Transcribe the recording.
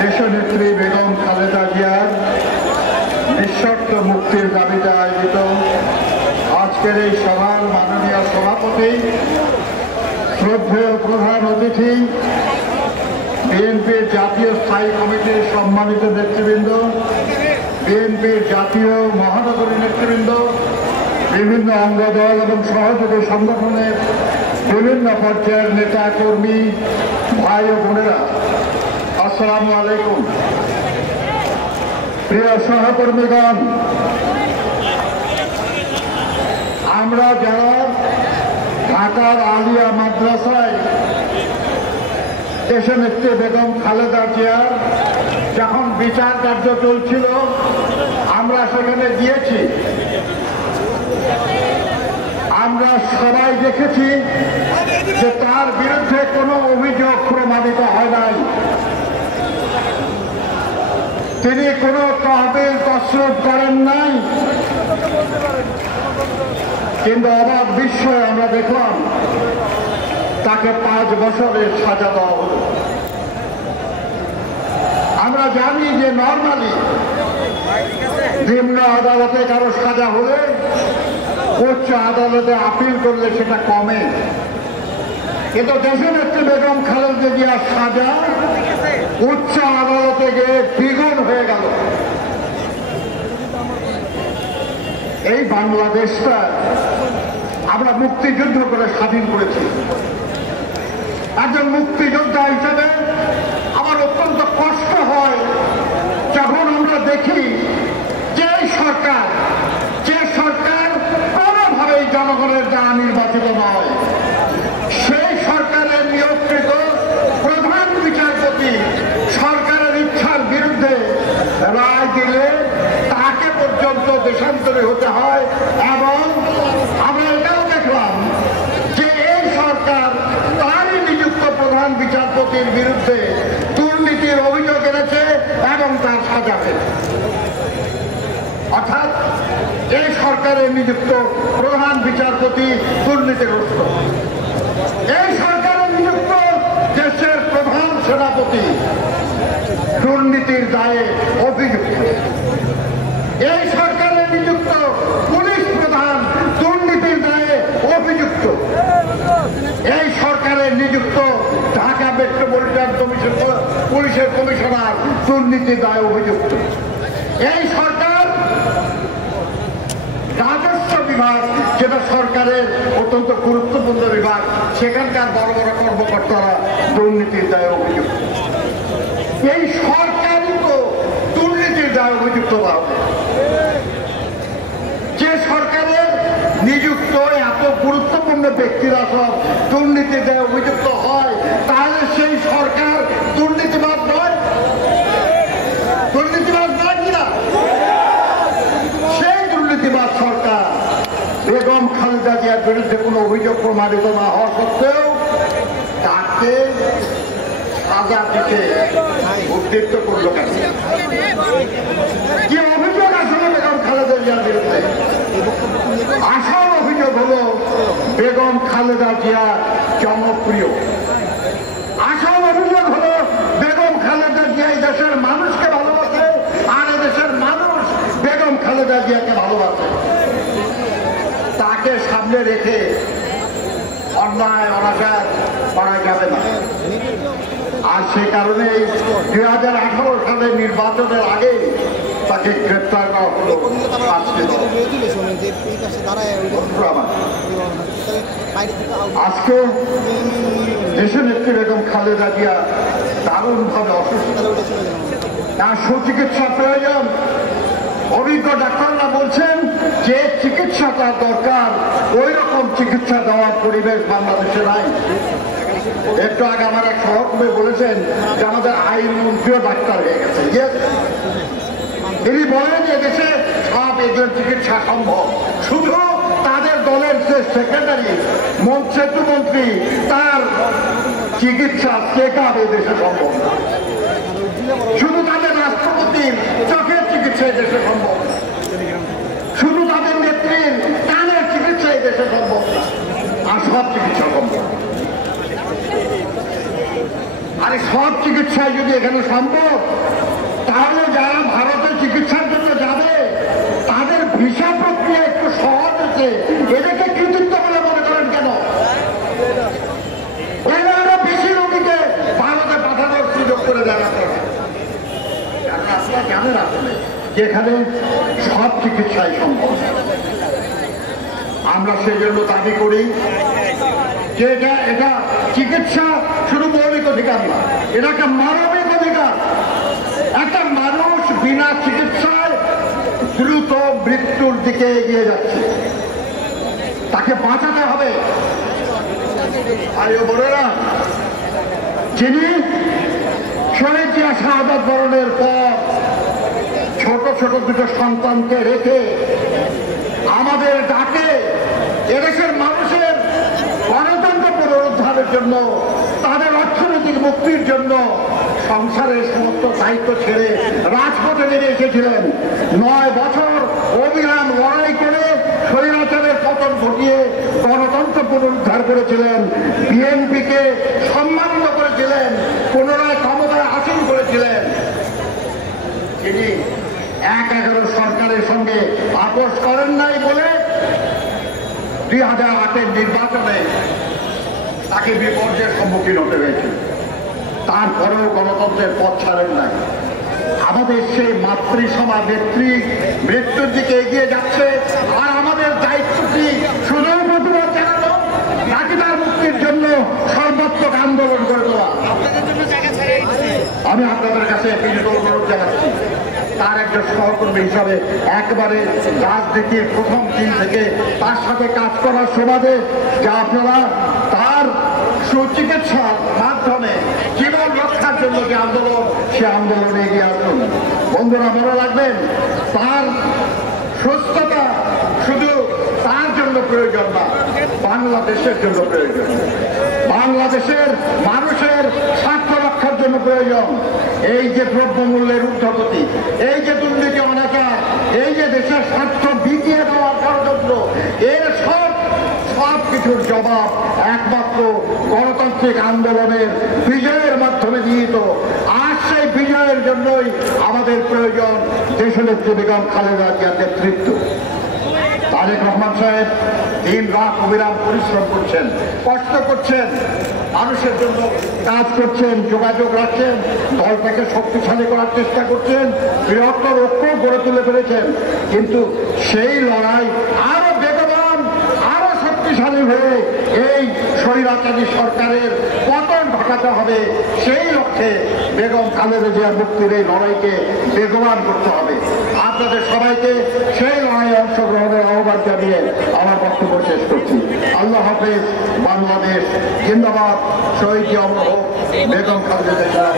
দেশনেত্রী বেগম খালেদা জিয়ার নিঃশর্ত মুক্তির দাবিতে আয়োজিত আজকের এই সভার মাননীয় সভাপতি, শ্রদ্ধেয় প্রধান অতিথি, বিএনপির জাতীয় স্থায়ী কমিটির সম্মানিত নেতৃবৃন্দ, বিএনপির জাতীয় মহানগরী নেতৃবৃন্দ, বিভিন্ন অঙ্গদল এবং সহযোগী সংগঠনের বিভিন্ন পর্যায়ের নেতা কর্মী, ভাই ও বোনেরা, আসসালামু আলাইকুম। প্রিয় সহকর্মীগণ, আমরা যারা ঢাকার আলিয়া মাদ্রাসায় দেশনেত্রী বেগম খালেদা জিয়ার যখন বিচার কার্য চলছিল আমরা সেখানে গিয়েছি, আমরা সবাই দেখেছি যে তার বিরুদ্ধে কোনো অভিযোগ প্রমাণিত হয় নাই। তিনি কোনো তহবিল তসরুপ করেন নাই, কিন্তু অবাক বিস্ময়ে আমরা দেখলাম তাকে 5 বছরের সাজা দেওয়া হল। আমরা জানি যে নর্মালি নিম্ন আদালতে কারো সাজা হলে উচ্চ আদালতে আপিল করলে সেটা কমে, কিন্তু দেশনেত্রী বেগম খালেদা জিয়ার সাজা উচ্চ আদালতে গিয়ে দ্বিগুণ হয়ে গেল। এই বাংলাদেশটা আমরা মুক্তিযুদ্ধ করে স্বাধীন করেছি। একজন মুক্তিযোদ্ধা হিসেবে আমার অত্যন্ত কষ্ট হয় যখন আমরা দেখি যে সরকার কোনোভাবেই জনগণের দ্বারা নির্বাচিত নয়, সেই সরকারের নিয়োগকৃত প্রধান বিচারপতি সরকারের ইচ্ছার বিরুদ্ধে রায় দিলে তাকে পর্যন্ত দেশান্তরী হতে হয়। এবং আমরা এটাও দেখলাম যে এই সরকার তারই নিযুক্ত প্রধান বিচারপতির বিরুদ্ধে দুর্নীতির অভিযোগ এনেছে এবং তার সাজা পেয়েছে। অর্থাৎ এই সরকারের নিযুক্ত প্রধান বিচারপতি দুর্নীতিগ্রস্ত, এই সরকারের নিযুক্ত দেশের প্রধান সেনাপতি দুর্নীতির দায়ে অভিযুক্ত, এই সরকারের নিযুক্ত পুলিশ প্রধান দুর্নীতির দায়ে অভিযুক্ত, এই সরকারের নিযুক্ত ঢাকা মেট্রোপলিটন পুলিশের কমিশনার দুর্নীতির দায়ে অভিযুক্ত, এই সরকার রাজস্ব বিভাগ, যেটা সরকারের অত্যন্ত গুরুত্বপূর্ণ বিভাগ, সেখানকার বড় বড় কর্মকর্তারা দুর্নীতির দায়ে অভিযুক্ত। এই সরকারই তো দুর্নীতির দায়ে অভিযুক্ত হবে। যে সরকারের নিযুক্ত এত গুরুত্বপূর্ণ ব্যক্তিরা সব দুর্নীতির দায়ে অভিযুক্ত হয়, তাহলে সেই সরকার দুর্নীতিবাদ নয়? দুর্নীতিবাদ নয় কিনা? সেই দুর্নীতিবাদ সরকার বেগম খালেদা জিয়ার বিরুদ্ধে কোনো অভিযোগ প্রমাণিত না হওয়া সত্ত্বেও তাকে সাজা দিতে উদ্দীপ্ত করল কেন? কি অভিযোগ আসলে বেগম খালেদা জিয়ার বিরুদ্ধে? আসল অভিযোগ হলো বেগম খালেদা জিয়া জনপ্রিয়। আসল অভিযোগ হলো বেগম খালেদা জিয়া এই দেশের মানুষকে ভালোবাসে, আর এদেশের মানুষ বেগম খালেদা জিয়াকে ভালোবাসে। তাকে সামনে রেখে অন্যায় অনাচার করা যাবে না। আর সে কারণে 2018 সালের নির্বাচনের আগে তাকে গ্রেপ্তার করা হলো। আজকে দেশনেত্রী বেগম খালেদা জিয়া দারুণভাবে অসুস্থ, তার সুচিকিৎসা প্রয়োজন। অভিজ্ঞ ডাক্তাররা বলছেন যে চিকিৎসা তার দরকার, ওই রকম চিকিৎসা দেওয়ার পরিবেশ বাংলাদেশে নাই। একটু আগে আমার এক সহকর্মী বলেছেন যে আমাদের আইনমন্ত্রীও ডাক্তার হয়ে গেছে। তিনি বলেন যে দেশে সব এদের চিকিৎসা সম্ভব, শুধু তাদের দলের যে সেক্রেটারি সেতুমন্ত্রী তার চিকিৎসা চেক আপ দেশে সম্ভব না, শুধু তাদের রাষ্ট্রপতির চোখের চিকিৎসা দেশে সম্ভব না, শুধু তাদের নেত্রীর কানের চিকিৎসা দেশে সম্ভব না, আর সব চিকিৎসা সম্ভব। আরে সব চিকিৎসা চিকিৎসায় যদি এখানে সম্ভব, তাহলে যারা ভারতে চিকিৎসার জন্য যাবে তাদের ভিসা প্রক্রিয়া একটু সহজ হচ্ছে, এটাকে কৃতিত্ব বলে মনে করেন কেন? এরা বেশি রোগীকে ভারতে পাঠানোর সুযোগ করে দেন আপনারা। আপনারা জানেন আসলে যেখানে সব চিকিৎসায় সম্ভব। আমরা সেই জন্য দাবি করি যে এটা চিকিৎসা শুধু মৌলিক অধিকার না, এটা একটা মানবিক অধিকার। একটা মানুষ বিনা চিকিৎসায় দ্রুত মৃত্যুর দিকে এগিয়ে যাচ্ছে, তাকে বাঁচাতে হবে। আর বোনেরা, যিনি শহীদ জিয়া শাহাদাত বরণের পর ছোট ছোট দুটো সন্তানকে রেখে আমাদের ডাকে এদেশের মানুষের গণতন্ত্র পুনরুদ্ধারের জন্য, তাদের অর্থনৈতিক মুক্তির জন্য সংসারের সমস্ত দায়িত্ব ছেড়ে রাজপথে নেমে এসেছিলেন। 9 বছর অবিরাম লড়াই করে স্বৈরাচারের পতন ঘটিয়ে গণতন্ত্র পুনরুদ্ধার করেছিলেন, বিএনপিকে সম্মানিত করেছিলেন, পুনরায় ক্ষমতায় আসীন করেছিলেন। তিনি 1-11 সরকারের সঙ্গে আপোষ করেন নাই বলে 2008-এর নির্বাচনে তাকে বিপর্যয়ের সম্মুখীন হতে হয়েছিল। তারপরেও গণতন্ত্রের পথ ছাড়েন নাই। আমাদের সেই মাতৃসভা নেত্রী মৃত্যুর দিকে এগিয়ে যাচ্ছে, আর আমাদের দায়িত্ব কি শুধু প্রতিবাদ জানানো, নাকি তার মুক্তির জন্য সর্বাত্মক আন্দোলন করে দেওয়া? আমি আপনাদের কাছে বিনীত অনুরোধ জানাচ্ছি, তার একজন সহকর্মী হিসাবে একবারে রাজনীতির প্রথম দিন থেকে তার সাথে কাজ করার সুবাদে যা আপনারা তার সুচিকিৎসার মাধ্যমে জীবন রক্ষার জন্য যে আন্দোলন, সে আন্দোলনে এগিয়ে আসুন। বন্ধুরা, মনে রাখবেন, তার সুস্থতা শুধু তার জন্য প্রয়োজন না, বাংলাদেশের জন্য প্রয়োজন, বাংলাদেশের মানুষের স্বার্থ রক্ষার জন্য প্রয়োজন। এই যে দ্রব্যমূল্যের ঊর্ধ্বগতি, এই যে দুর্নীতি অনাচার, এই যে দেশের স্বার্থ বিকিয়ে দেওয়ার ষড়যন্ত্র, এর সব কিছুর জবাব একমাত্র গণতান্ত্রিক আন্দোলনের বিজয়ের মাধ্যমে নিহিত। আর সেই বিজয়ের জন্যই আমাদের প্রয়োজন দেশনেত্রী বেগম খালেদা জিয়ার নেতৃত্ব। তারেক রহমান সাহেব দিন রাত অবিরাম পরিশ্রম করছেন, কষ্ট করছেন, মানুষের জন্য কাজ করছেন, যোগাযোগ রাখছেন, দলটাকে শক্তিশালী করার চেষ্টা করছেন, বৃহত্তর ঐক্য গড়ে তুলে ফেলেছেন। কিন্তু সেই লড়াই আরো বেগবান, আরো শক্তিশালী হয়ে এই স্বৈরাচারী সরকারের পতন ঘটাতে হবে। সেই লক্ষ্যে বেগম খালেদা জিয়ার মুক্তির এই লড়াইকে বেগবান করতে হবে। আপনাদের সবাইকে সেই লড়াইয়ে অংশগ্রহণের আহ্বান জানিয়ে আমার বক্তব্য শেষ করছি। আল্লাহ হাফেজ। বাংলাদেশ জিন্দাবাদ। শহীদ জিয়া অমর হোক। বেগম খালেদা জিয়া।